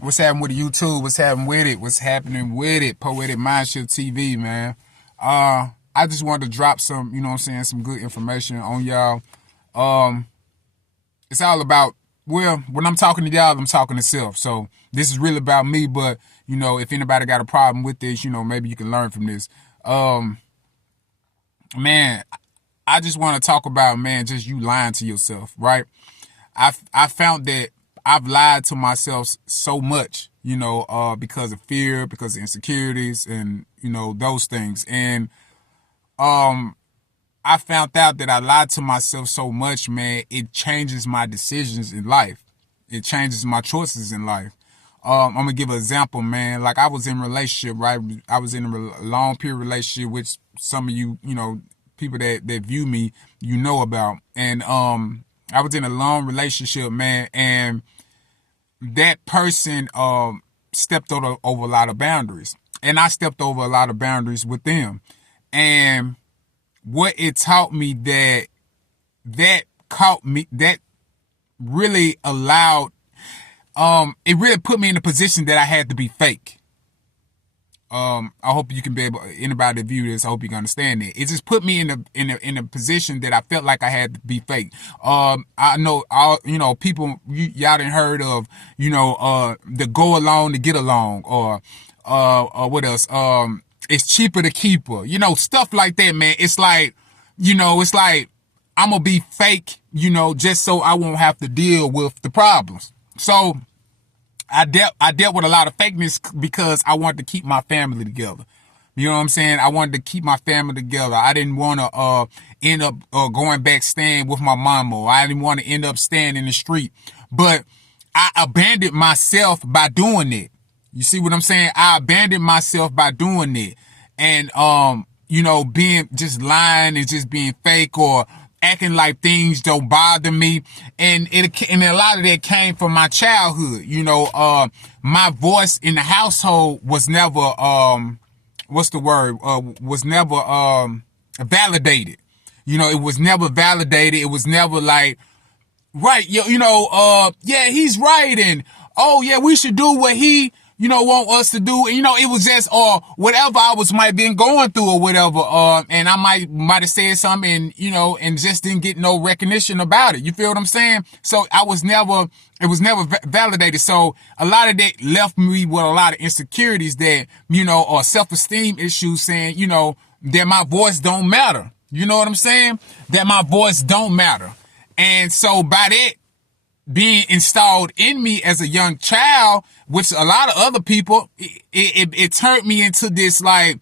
What's happening with the YouTube? What's happening with it? What's happening with it? Poetic Mindship TV, man. I just wanted to drop some, you know what I'm saying, some good information on y'all. Um, it's all about, well, when I'm talking to y'all, I'm talking to self. So this is really about me, but, you know, if anybody got a problem with this, you know, maybe you can learn from this. Um, man, I just want to talk about, man, just you lying to yourself, right? I found that I've lied to myself so much, you know, because of fear, because of insecurities, and you know those things. And um, I found out that I lied to myself so much, man. It changes my decisions in life. It changes my choices in life. I'm gonna give an example, man. Like I was in a relationship, right? I was in a long period relationship, which some of you, you know, people that view me, you know about. And I was in a long relationship, man, and that person stepped over a lot of boundaries, and I stepped over a lot of boundaries with them. And what it taught me that caught me that really allowed it really put me in a position that I had to be fake. I hope you can be able, anybody that view this, I hope you can understand it. It just put me in a position that I felt like I had to be fake. I know all, you know, people, y'all done heard of, you know, the go along to get along, or what else? It's cheaper to keep her, you know, stuff like that, man. It's like, you know, it's like, I'm gonna be fake, you know, just so I won't have to deal with the problems. So, I dealt with a lot of fakeness because I wanted to keep my family together. You know what I'm saying? I wanted to keep my family together. I didn't want to end up going back staying with my mama. I didn't want to end up staying in the street. But I abandoned myself by doing it. You see what I'm saying? I abandoned myself by doing it. And you know, being just lying and just being fake, or acting like things don't bother me. And a lot of that came from my childhood. You know, my voice in the household was never, was never, validated. You know, it was never validated. It was never like, right, yeah, he's right. And, oh yeah, we should do what he, you know, want us to do. And, you know, it was just, whatever I might been going through or whatever. And I might have said something, and, you know, and just didn't get no recognition about it. You feel what I'm saying? So it was never validated. So a lot of that left me with a lot of insecurities that, you know, or self-esteem issues, saying, you know, that my voice don't matter. You know what I'm saying? That my voice don't matter. And so by that being installed in me as a young child, which a lot of other people, it turned me into this like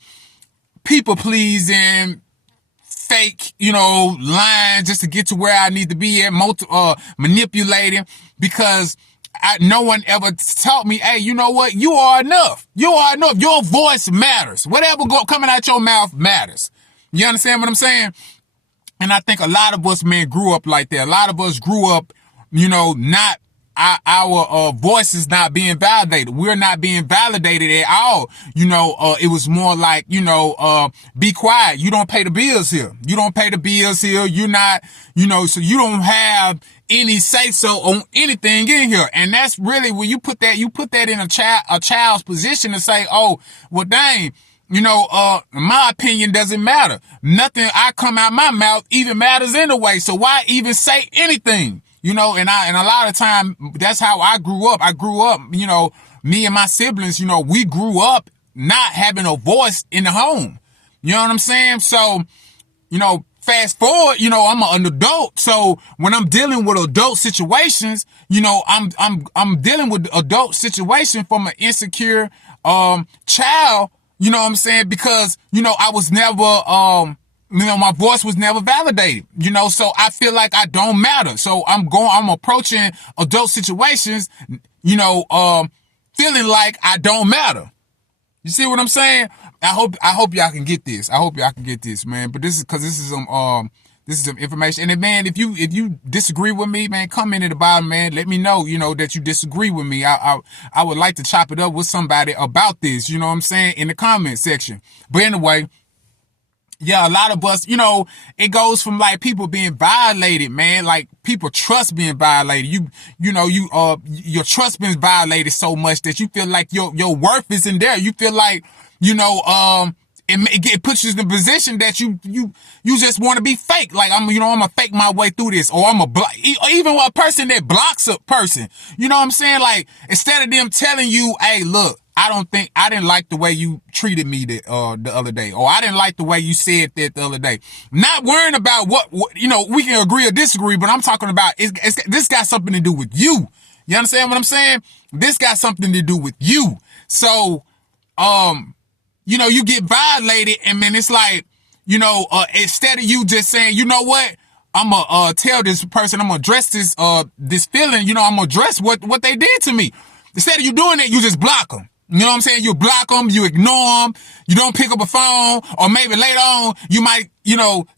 people pleasing, fake, you know, lying just to get to where I need to be at, manipulating, because no one ever taught me, hey, you know what? You are enough. You are enough. Your voice matters. Whatever coming out your mouth matters. You understand what I'm saying? And I think a lot of us, man, grew up like that. A lot of us grew up, you know, not our voices not being validated. We're not being validated at all. You know, it was more like, you know, be quiet. You don't pay the bills here. You don't pay the bills here. You're not, you know, so you don't have any say so on anything in here. And that's really when you put that in a child's position to say, oh, well, dang, you know, my opinion doesn't matter. Nothing I come out my mouth even matters anyway. So why even say anything? You know, and a lot of time, that's how I grew up. I grew up, you know, me and my siblings, you know, we grew up not having a voice in the home. You know what I'm saying? So, you know, fast forward, you know, I'm an adult. So when I'm dealing with adult situations, you know, I'm dealing with adult situation from an insecure, child. You know what I'm saying? Because, you know, I was never, you know, my voice was never validated, you know, so I feel like I don't matter. So I'm approaching adult situations, you know, feeling like I don't matter. You see what I'm saying? I hope y'all can get this. I hope y'all can get this, man. But this is some information. And man, if you disagree with me, man, comment at the bottom, man. Let me know, you know, that you disagree with me. I would like to chop it up with somebody about this, you know what I'm saying, in the comment section. But anyway, Yeah, a lot of us, it goes from like people being violated, man. Like people trust being violated. Your trust being violated so much that you feel like your worth isn't there. You feel like, it puts you in a position that you just want to be fake. Like I'm gonna fake my way through this, or I'm even a person that blocks a person. You know what I'm saying? Like instead of them telling you, hey, look, I didn't like the way you treated me the other day, or I didn't like the way you said that the other day. Not worrying about what we can agree or disagree, but I'm talking about this got something to do with you. You understand what I'm saying? This got something to do with you. So, you get violated, and then it's like, instead of you just saying, you know what, I'm gonna tell this person, I'm gonna address this feeling, I'm gonna address what they did to me. Instead of you doing that, you just block them. You know what I'm saying? You block them, you ignore them, you don't pick up a phone, or maybe later on, you might,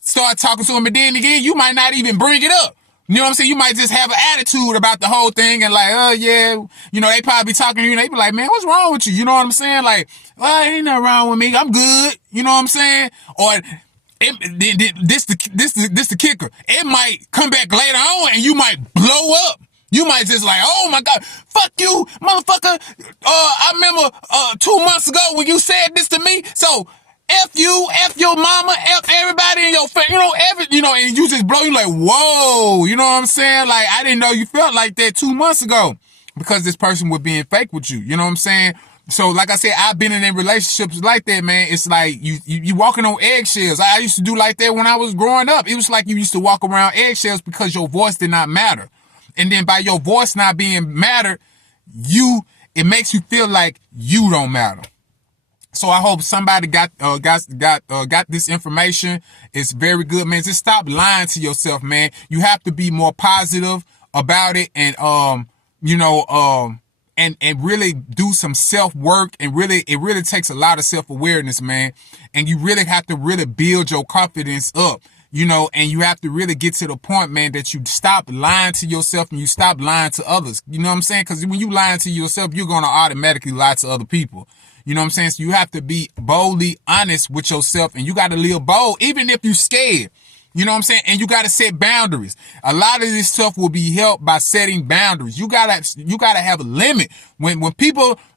start talking to them, and then again, you might not even bring it up. You know what I'm saying? You might just have an attitude about the whole thing and like, oh yeah, they probably be talking to you and they be like, man, what's wrong with you? You know what I'm saying? Like, well, ain't nothing wrong with me. I'm good. You know what I'm saying? Or this the kicker. It might come back later on and you might blow up. You might just like, oh my God, fuck you, motherfucker. I remember 2 months ago when you said this to me. So F you, F your mama, F everybody in your family, and you just blow, you like, whoa, you know what I'm saying? Like, I didn't know you felt like that 2 months ago because this person was being fake with you. You know what I'm saying? So, like I said, I've been in relationships like that, man. It's like you walking on eggshells. I used to do like that when I was growing up. It was like you used to walk around eggshells because your voice did not matter. And then by your voice not being mattered, it makes you feel like you don't matter. So I hope somebody got this information. It's very good, man. Just stop lying to yourself, man. You have to be more positive about it, and and really do some self work. And it really takes a lot of self awareness, man. And you really have to really build your confidence up. And you have to really get to the point, man, that you stop lying to yourself and you stop lying to others. You know what I'm saying? Because when you lying to yourself, you're going to automatically lie to other people. You know what I'm saying? So you have to be boldly honest with yourself, and you got to live bold, even if you're scared. You know what I'm saying? And you got to set boundaries. A lot of this stuff will be helped by setting boundaries. You gotta have a limit. When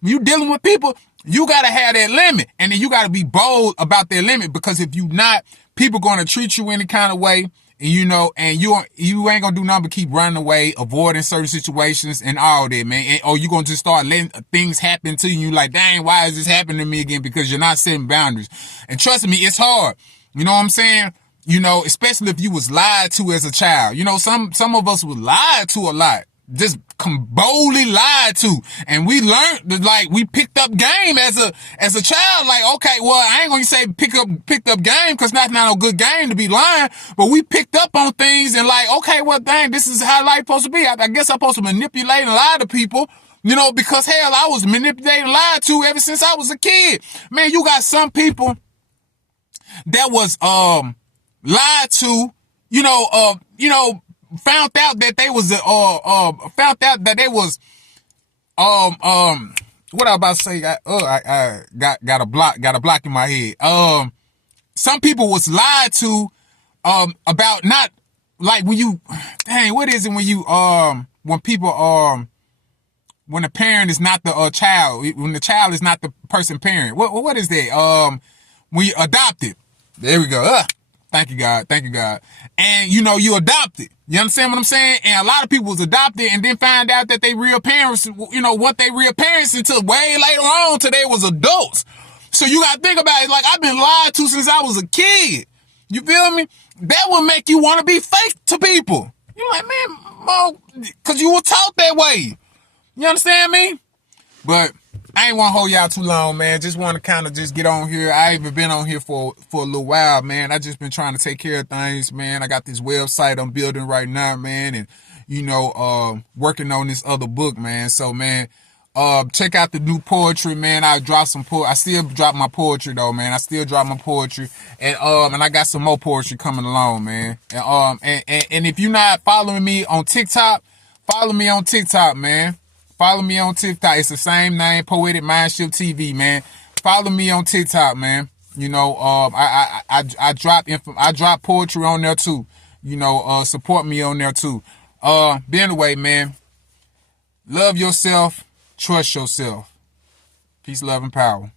you dealing with people, you gotta have that limit. And then you gotta be bold about that limit, because if you not, people gonna treat you any kind of way, and you ain't gonna do nothing but keep running away, avoiding certain situations and all that, man. Or you gonna just start letting things happen to you. Like, dang, why is this happening to me again? Because you're not setting boundaries. And trust me, it's hard. You know what I'm saying? Especially if you was lied to as a child. Some of us was lied to a lot. Just boldly lied to. And we learned, like, we picked up game as a child. Like, okay, well, I ain't gonna say picked up game, because that's not a good game to be lying. But we picked up on things and like, okay, well, dang, this is how life supposed to be. I guess I'm supposed to manipulate and lie to people. Because hell, I was manipulated and lied to ever since I was a kid. Man, you got some people that was, lied to, found out that they was, what I was about to say, I got a block in my head. Some people was lied to, about not, like when you, dang, what is it when you, when people, when the parent is not the child, when the child is not the person parent, what is that? When you adopted, there we go. Thank you, God. Thank you, God. And, you adopted. You understand what I'm saying? And a lot of people was adopted and then find out that they real parents, what they real parents until way later on, till they was adults. So you got to think about it. Like, I've been lied to since I was a kid. You feel me? That would make you want to be fake to people. You're like, man, because you were taught that way. You understand me? But I ain't want to hold y'all too long, man. Just want to kind of just get on here. I even been on here for a little while, man. I just been trying to take care of things, man. I got this website I'm building right now, man. And, working on this other book, man. So, man, check out the new poetry, man. I dropped some I still drop my poetry though, man. I still drop my poetry. And I got some more poetry coming along, man. And if you're not following me on TikTok, follow me on TikTok, man. Follow me on TikTok. It's the same name, Poetic Mindship TV, man. Follow me on TikTok, man. You know, I drop poetry on there too. You know, support me on there too. But anyway, man, love yourself, trust yourself. Peace, love, and power.